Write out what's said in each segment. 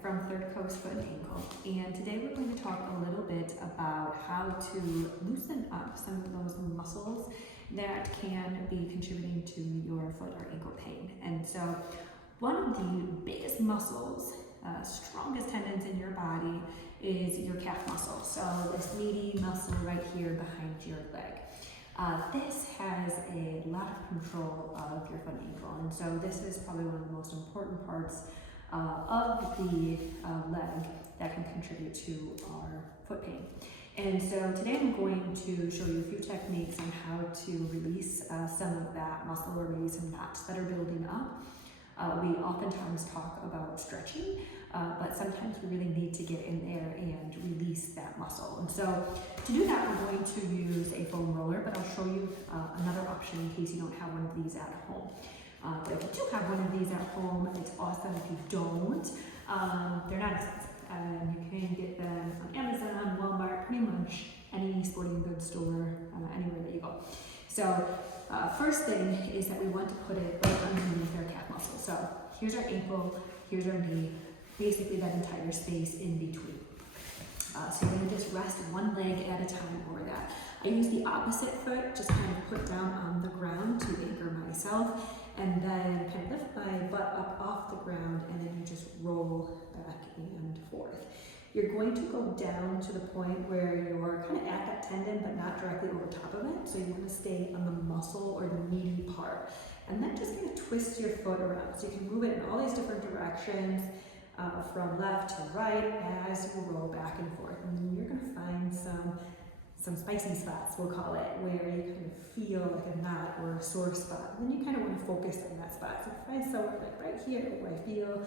from Third Coast Foot and Ankle, and today we're going to talk a little bit about how to loosen up some of those muscles that can be contributing to your foot or ankle pain. And so one of the biggest muscles, strongest tendons in your body is your calf muscle. So this meaty muscle right here behind your leg. This has a lot of control of your foot and ankle, and so this is probably one of the most important parts of the leg that can contribute to our foot pain. And so today I'm going to show you a few techniques on how to release some of that muscle or maybe some knots that are building up. We oftentimes talk about stretching, but sometimes we really need to get in there and release that muscle. And so to do that, we're going to use a foam roller, but I'll show you another option in case you don't have one of these at home. But if you do have one of these at home, it's awesome. If you don't, they're not expensive. You can get them on Amazon, Walmart, pretty much any sporting goods store, anywhere that you go. So first thing is that we want to put it right underneath our calf muscle. So here's our ankle, here's our knee, basically that entire space in between. So you're gonna just rest one leg at a time over that. I use the opposite foot, just kind of put down on the ground to anchor myself, and then kind of lift my butt up off the ground, and then you just roll back and forth. You're going to go down to the point where you're kind of at that tendon, but not directly over top of it. So you want to stay on the muscle or the meaty part. And then just kind of twist your foot around. So you can move it in all these different directions, from left to right as you roll back and forth. And then you're going to find some spicy spots, we'll call it, where you kind of feel like a knot or a sore spot. And then you kind of want to focus on that spot. So find somewhere like right here where I feel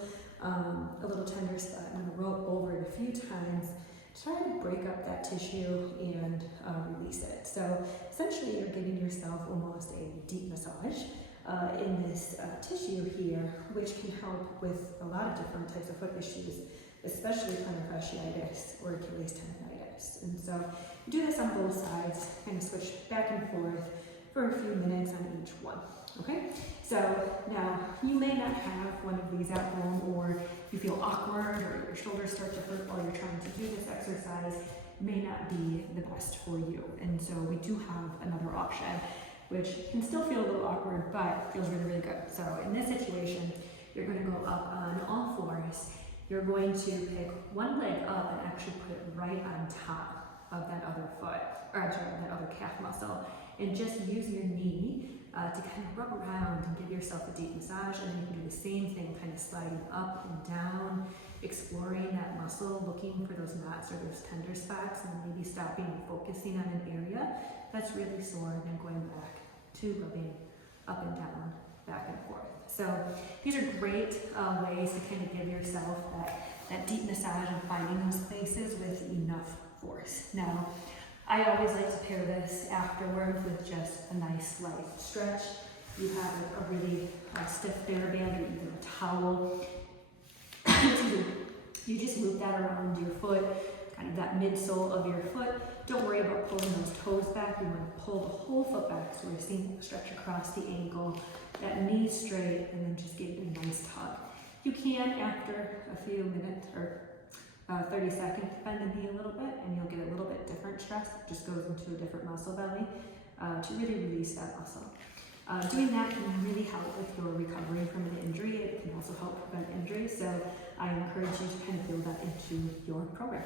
a little tender spot. I'm going to roll over it a few times, try to break up that tissue and release it. So essentially you're giving yourself almost a deep massage in this tissue here, which can help with a lot of different types of foot issues, especially plantar fasciitis or Achilles tendonitis. And so you do this on both sides, kind of switch back and forth for a few minutes on each one. Okay, so now you may not have one of these at home, or you feel awkward, or your shoulders start to hurt while you're trying to do this exercise. May not be the best for you. And so we do have another option, which can still feel a little awkward, but feels really, really good. So in this situation, you're going to go up on all fours. You're going to pick one leg up and actually put it right on top of that other foot, or I'm sorry, that other calf muscle, and just use your knee to kind of rub around and give yourself a deep massage. And then you can do the same thing, kind of sliding up and down, exploring that muscle, looking for those knots or those tender spots, and maybe stopping and focusing on an area that's really sore, and then going back to rubbing up and down, back and forth. So these are great ways to kind of give yourself that deep massage and finding those places with enough force. Now, I always like to pair this afterwards with just a nice light stretch. You have a really stiff TheraBand or even a towel. You just move that around your foot, kind of that midsole of your foot. Don't worry about pulling those toes back. You want to pull the whole foot back, so we're seeing that stretch across the ankle, that knee straight, and then just give it a nice tug. You can, after a few minutes or 30 seconds, bend the knee a little bit, and you'll get a little bit different stress. It just goes into a different muscle belly to really release that muscle. Doing that can really help with your recovery from an injury. It can also help prevent injury. So I encourage you to kind of build that into your program.